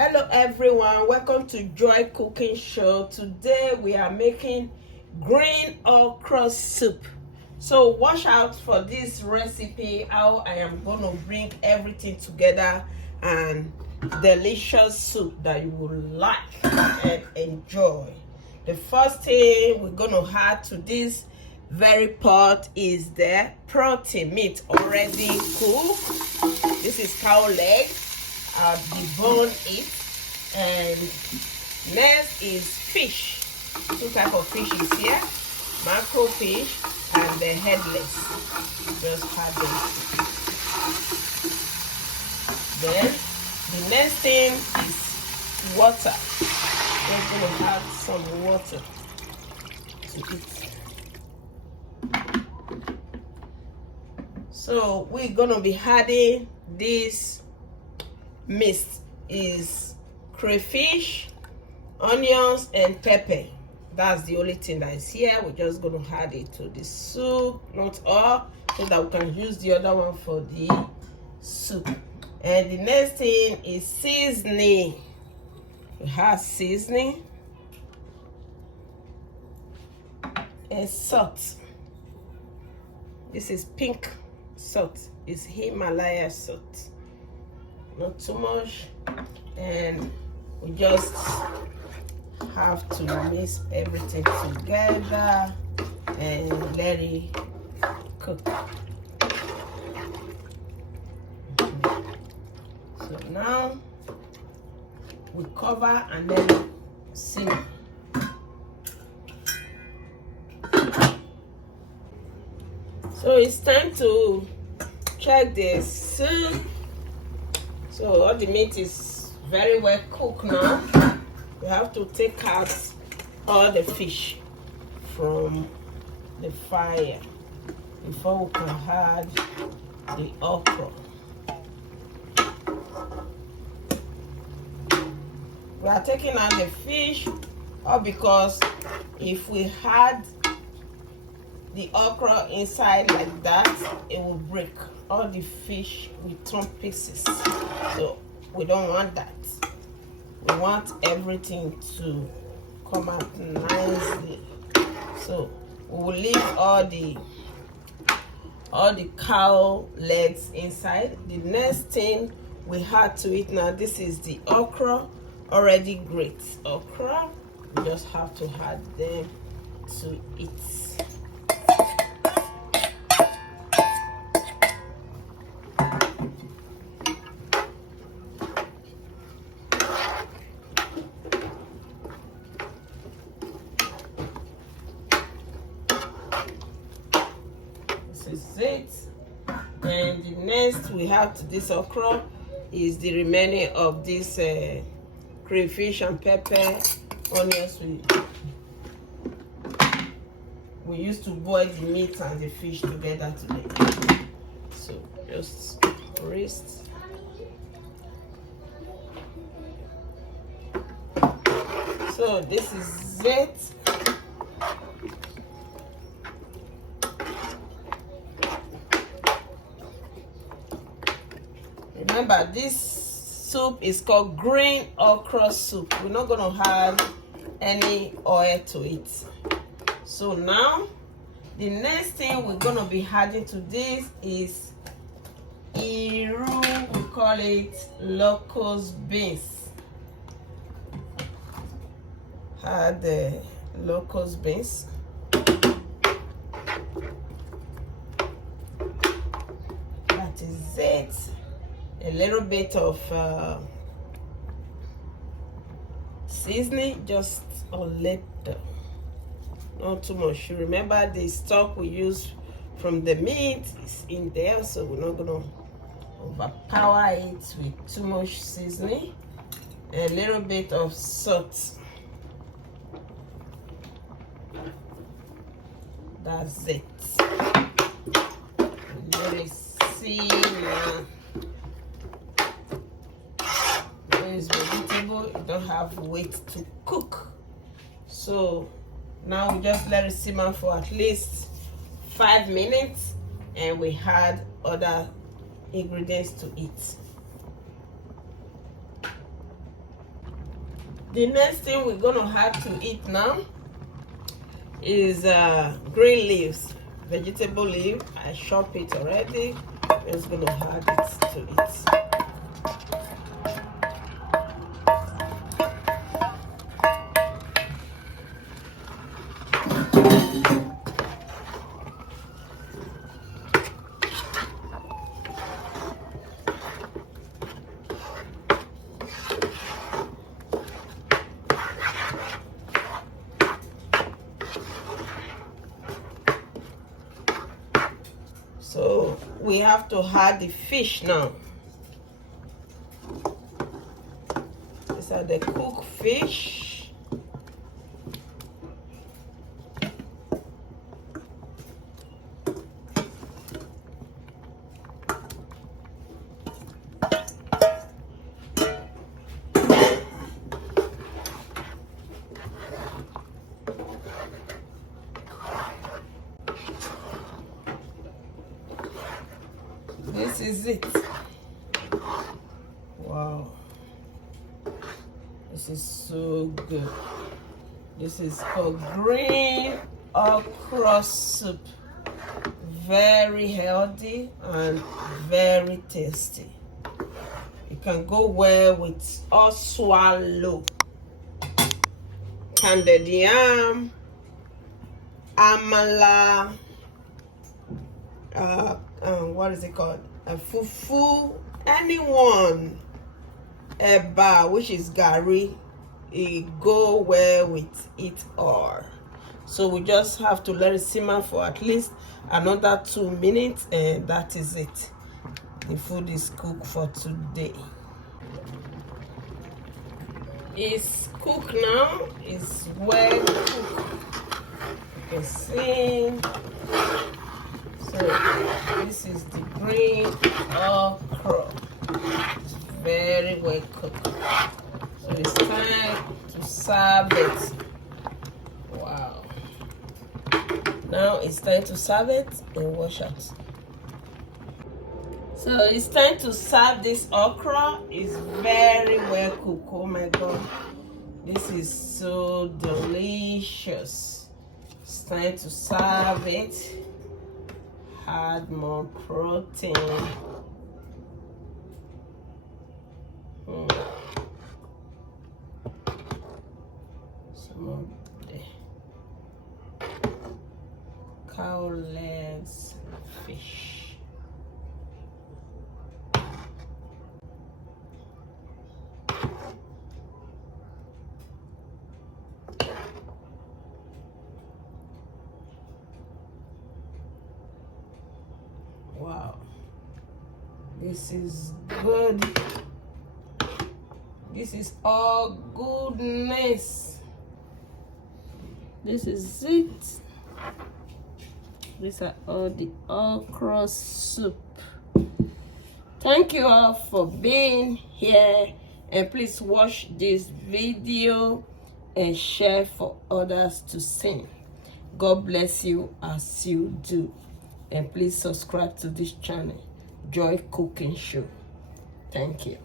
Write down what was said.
Hello everyone, welcome to Joy Cooking Show. Today we are making green okra soup. So watch out for this recipe, how I am going to bring everything together and delicious soup that you will like and enjoy. The first thing we're going to add to this very pot is the protein meat already cooked. This is cow leg. Debone it, and next is fish. Two type of fish is here, macro fish and the headless. Just add them. Then the next thing is water. We're going to add some water to it. So we're going to be adding this mixed is crayfish, onions and pepper. That's the only thing that is here. We're just going to add it to the soup, not all, so that we can use the other one for the soup. And the next thing is seasoning. We have seasoning and salt. This is pink salt. It's Himalaya salt. Not too much, and we just have to mix everything together and let it cook. So now we cover and then simmer. So it's time to check the soup. So all the meat is very well cooked now. We have to take out all the fish from the fire before we can add the okra. We are taking out the fish all because if we had the okra inside like that, it will break. All the fish will turn pieces, so we don't want that. We want everything to come out nicely. So we will leave all the cow legs inside. The next thing we add to it now, this is the okra, already grate okra. We just have to add them to it. Is it, and the next we have to this okra is the remaining of this crayfish and pepper, onions. We used to boil the meat and the fish together today, so just rest. So this is it. Remember, this soup is called green okra soup. We're not going to add any oil to it. So now the next thing we're going to be adding to this is iru. We call it locust beans. Add the locust beans. That is it. A little bit of seasoning, just a little, not too much. Remember, the stock we use from the meat is in there, so we're not gonna overpower it with too much seasoning. A little bit of salt. That's it. Let me see now. Is vegetable, you don't have to wait to cook. So now we just let it simmer for at least 5 minutes, and we add other ingredients to it. The next thing we're gonna have to eat now is green leaves, vegetable leaf. I chop it already. I'm just gonna add it to it. So we have to add the fish now. These are the cooked fish. This is it. Wow. This is so good. This is called Green Okra Soup. Very healthy and very tasty. It can go well with swallow, candied yam, amala, what is it called? A fufu, anyone. Eba, which is gari, it go well with it all. So we just have to let it simmer for at least another 2 minutes, and that is it. The food is cooked for today. It's cooked now. It's well cooked. You can see. So this is the green okra. It's very well cooked. So it's time to serve it. Wow. Now it's time to serve it and wash out. So it's time to serve this okra. It's very well cooked. Oh my god. This is so delicious. It's time to serve it. Add more protein. Some of the cow legs, fish. Wow, this is good. This is all goodness. This is it. These are all the okra soup. Thank you all for being here, and please watch this video and share for others to see. God bless you as you do. And please subscribe to this channel, Joy Cooking Show. Thank you.